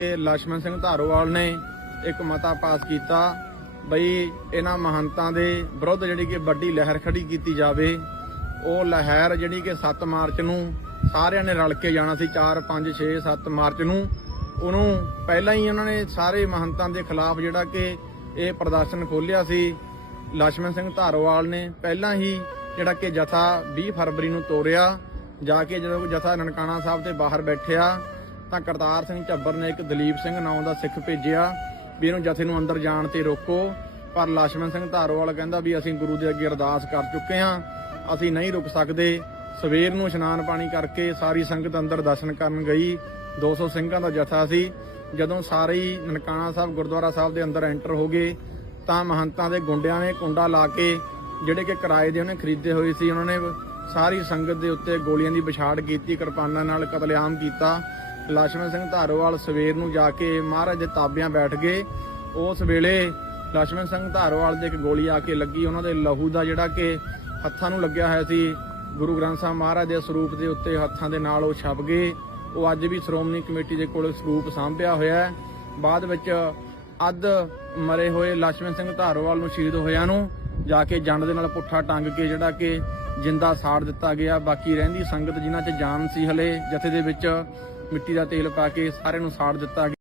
ਤੇ ਲక్ష్ਮਣ ਸਿੰਘ ਧਾਰੋਵਾਲ ਨੇ ਇੱਕ ਮਤਾ ਪਾਸ ਕੀਤਾ ਬਈ ਇਹਨਾਂ ਮਹੰਤਾਂ ਦੇ ਵਿਰੁੱਧ ਜਿਹੜੀ ਕਿ ਵੱਡੀ ਲਹਿਰ ਖੜੀ ਕੀਤੀ ਜਾਵੇ। ਉਹ ਲਹਿਰ ਜਿਹੜੀ ਕਿ 7 ਮਾਰਚ ਨੂੰ ਸਾਰਿਆਂ ਨੇ ਰਲ ਕੇ ਜਾਣਾ ਸੀ 4 5 6 7 ਮਾਰਚ ਨੂੰ। ਉਹਨੂੰ ਪਹਿਲਾਂ ਹੀ ਉਹਨਾਂ ਨੇ ਸਾਰੇ ਮਹੰਤਾਂ ਦੇ ਖਿਲਾਫ ਜਿਹੜਾ ਕਿ ਇਹ ਪ੍ਰਦਰਸ਼ਨ ਖੋਲਿਆ ਸੀ। ਲక్ష్ਮਣ ਸਿੰਘ ਧਾਰੋਵਾਲ ਨੇ ਪਹਿਲਾਂ ਹੀ ਜਿਹੜਾ ਕਿ ਜਥਾ 20 ਫਰਵਰੀ ਨੂੰ ਤੋਰਿਆ। ਜਾ ਕੇ ਜਦੋਂ ਜਥਾ ਨਨਕਾਣਾ ਸਾਹਿਬ ਤੇ ਬਾਹਰ ਬੈਠਿਆ ਤਾਂ ਕਰਤਾਰ ਸਿੰਘ ਝੱਬਰ ਨੇ ਇੱਕ ਦਲੀਪ ਸਿੰਘ ਨਾਮ ਦਾ ਸਿੱਖ ਭੇਜਿਆ ਵੀ ਇਹਨੂੰ ਜਥੇ ਨੂੰ ਅੰਦਰ ਜਾਣ ਤੇ ਰੋਕੋ। ਪਰ ਲక్ష్మణ ਸਿੰਘ ਧਾਰੋਵਾਲ ਕਹਿੰਦਾ ਵੀ ਅਸੀਂ ਗੁਰੂ ਦੇ ਅੱਗੇ ਅਰਦਾਸ ਕਰ ਚੁੱਕੇ ਹਾਂ। ਅਸੀਂ ਨਹੀਂ ਰੁਕ ਸਕਦੇ। ਸਵੇਰ ਨੂੰ ਇਸ਼ਨਾਨ ਪਾਣੀ ਕਰਕੇ ਸਾਰੀ ਸੰਗਤ ਅੰਦਰ ਦਰਸ਼ਨ ਕਰਨ ਗਈ। 200 ਸਿੰਘਾਂ ਦਾ ਜਥਾ ਸੀ। ਜਦੋਂ ਸਾਰੇ ਹੀ ਨਨਕਾਣਾ ਸਾਹਿਬ, ਗੁਰਦੁਆਰਾ ਸਾਹਿਬ ਦੇ ਅੰਦਰ ਐਂਟਰ ਹੋ ਗਏ, ਤਾਂ ਮਹੰਤਾਂ ਦੇ ਗੁੰਡਿਆਂ ਨੇ ਕੁੰਡਾ ਲਾ ਕੇ, ਜਿਹੜੇ ਕਿ ਕਿਰਾਏ ਦੇ ਉਹਨੇ ਖਰੀਦੇ ਹੋਏ ਸੀ, ਉਹਨਾਂ ਨੇ ਸਾਰੀ ਸੰਗਤ ਦੇ ਉੱਤੇ ਗੋਲੀਆਂ ਦੀ ਵਿਛਾੜ ਕੀਤੀ, ਕਿਰਪਾਨਾਂ ਨਾਲ ਕਤਲੇਆਮ ਕੀਤਾ। ਲక్ష్ਮਣ ਸਿੰਘ ਧਾਰੋਵਾਲ ਸਵੇਰ ਨੂੰ ਜਾ ਕੇ ਮਹਾਰਾਜ ਦੇ ਤਾਬਿਆਂ ਬੈਠ ਗਏ। ਉਸ ਵੇਲੇ ਲక్ష్ਮਣ ਸਿੰਘ ਧਾਰੋਵਾਲ ਦੇ ਇੱਕ ਗੋਲੀ ਆ ਕੇ ਲੱਗੀ। ਉਹਨਾਂ ਦੇ ਲਹੂ ਦਾ ਜਿਹੜਾ ਕਿ ਹੱਥਾਂ ਨੂੰ ਲੱਗਿਆ ਹੋਇਆ ਸੀ, ਗੁਰੂ ਗ੍ਰੰਥ ਸਾਹਿਬ ਮਹਾਰਾਜ ਦੇ ਸਰੂਪ ਦੇ ਉੱਤੇ ਹੱਥਾਂ ਦੇ ਨਾਲ ਉਹ ਛਪ ਗਏ। ਉਹ ਅੱਜ ਵੀ ਸ਼੍ਰੋਮਣੀ ਕਮੇਟੀ ਦੇ ਕੋਲ ਸਰੂਪ ਸਾਂਭਿਆ ਹੋਇਆ ਬਾਅਦ ਵਿੱਚ ਅੱਧ ਮਰੇ ਹੋਏ ਲక్ష్ਮਣ ਸਿੰਘ ਧਾਰੋਵਾਲ ਨੂੰ ਸ਼ਹੀਦ ਹੋਇਆਂ ਨੂੰ ਜਾ ਕੇ ਜੰਡ ਦੇ ਨਾਲ ਪੁੱਠਾ ਟੰਗ ਕੇ ਜਿਹੜਾ ਕਿ ਜਿੰਦਾ ਸਾੜ ਦਿੱਤਾ ਗਿਆ। ਬਾਕੀ ਰਹਿੰਦੀ ਸੰਗਤ ਜਿਨ੍ਹਾਂ 'ਚ ਜਾਨ ਸੀ ਹਲੇ, ਜਥੇ ਦੇ ਵਿੱਚ ਮਿੱਟੀ ਦਾ ਤੇਲ ਪਾ ਕੇ ਸਾਰਿਆਂ ਨੂੰ ਸਾੜ ਦਿੱਤਾ ਗਿਆ